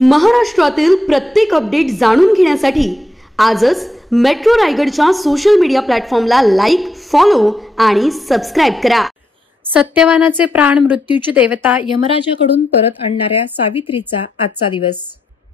महाराष्ट्रातील प्रत्येक अपडेट जाणून घेण्यासाठी आजच मेट्रो रायगडच्या सोशल मीडिया प्लॅटफॉर्मला लाईक, फॉलो आणि सबस्क्राइब करा। सत्यवानाचे प्राण मृत्यूची देवता यमराजाकडून परत आणणाऱ्या सावित्रीचा आजचा दिवस।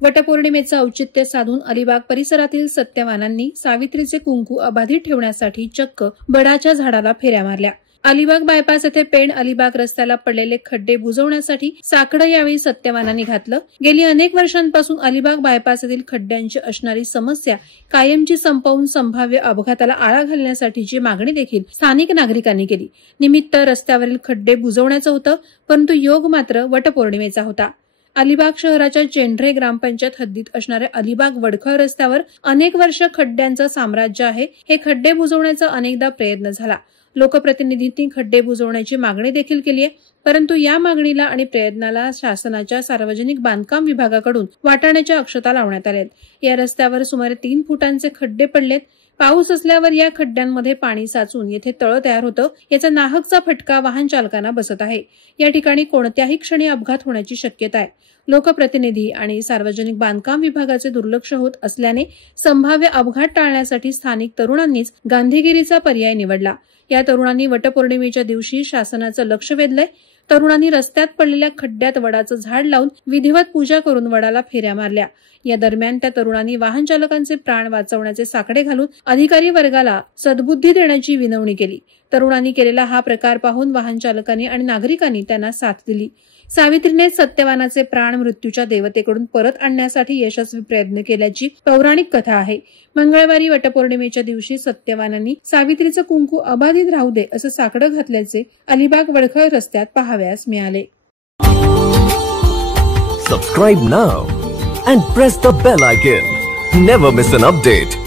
वटपौर्णिमेचं औचित्य साधून अलिबाग परिसरातील सत्यवानांनी सावित्रीचे कुंकू अबाधित ठेवण्यासाठी चक्क बडाच्या झाडाला फेऱ्या मारल्या। अलिबाग बायपास येथे पेण अलिबाग रस्त्याला पडलेले खड्डे बुजवण्यासाठी साकडं यावेळी सत्यवानांनी घातलं। गेली अनेक वर्षांपासून अलिबाग बायपास येथील खड्ड्यांची असणारी समस्या कायमची संपवून संभाव्य अपघाताला आळा घालण्यासाठीची मागणी देखील स्थानिक नागरिकांनी केली। निमित्त रस्त्यावरील खड्डे बुजवण्याचं होतं, परंतु योग मात्र वटपौर्णिमेचा होता। अलिबाग शहराच्या चेंढरे ग्रामपंचायत हद्दीत असणाऱ्या अलिबाग वडखळ रस्त्यावर अनेक वर्ष खड्ड्यांचं साम्राज्य आहे। हे खड्डे बुजवण्याचा अनेकदा प्रयत्न झाला। लोकप्रतिनिधींनी खड्डे बुजवण्याची मागणी देखील केली आहे, परंतु या मागणीला आणि प्रयत्नाला शासनाच्या सार्वजनिक बांधकाम विभागाकडून वाटाण्याच्या अक्षता लावण्यात आल्या आहेत। या रस्त्यावर सुमारे 3 फुटांचे खड्डे पडलेत। पाऊस असल्यावर या खड्ड्यांमध्ये पाणी साचून येथे तळ तयार होतं। याचा नाहकचा फटका वाहन चालकांना बसत आहे। या ठिकाणी कोणत्याही क्षणी अपघात होण्याची शक्यता आहे। लोकप्रतिनिधी आणि सार्वजनिक बांधकाम विभागाचे दुर्लक्ष होत असल्याने संभाव्य अपघात टाळण्यासाठी स्थानिक तरुणांनीच गांधीगिरीचा पर्याय निवडला। या तरुणांनी वटपौर्णिमेच्या दिवशी शासनाचं लक्ष वेधलंय। तरुणांनी रस्त्यात पडलेल्या खड्ड्यात वडाचं झाड लावून विधिवत पूजा करून वडाला फेऱ्या मारल्या। या दरम्यान त्या तरुणांनी वाहन चालकांचे प्राण वाचवण्याचे साकडे घालून अधिकारी वर्गाला सद्बुद्धी देण्याची विनवणी केली। तरुणांनी केलेला हा प्रकार पाहून वाहन चालकांनी आणि नागरिकांनी त्यांना साथ दिली। सावित्रीने सत्यवानाचे प्राण मृत्यूच्या देवतेकडून परत आणण्यासाठी यशस्वी प्रयत्न केल्याची पौराणिक कथा आहे। मंगळवारी वटपौर्णिमेच्या दिवशी सत्यवानांनी सावित्रीचं कुंकू अबाधित राहू दे असं साकडं घातल्याचे अलिबाग वडखळ रस्त्यात पाहावयास मिळाले। Subscribe now and press the bell icon. Never miss an update.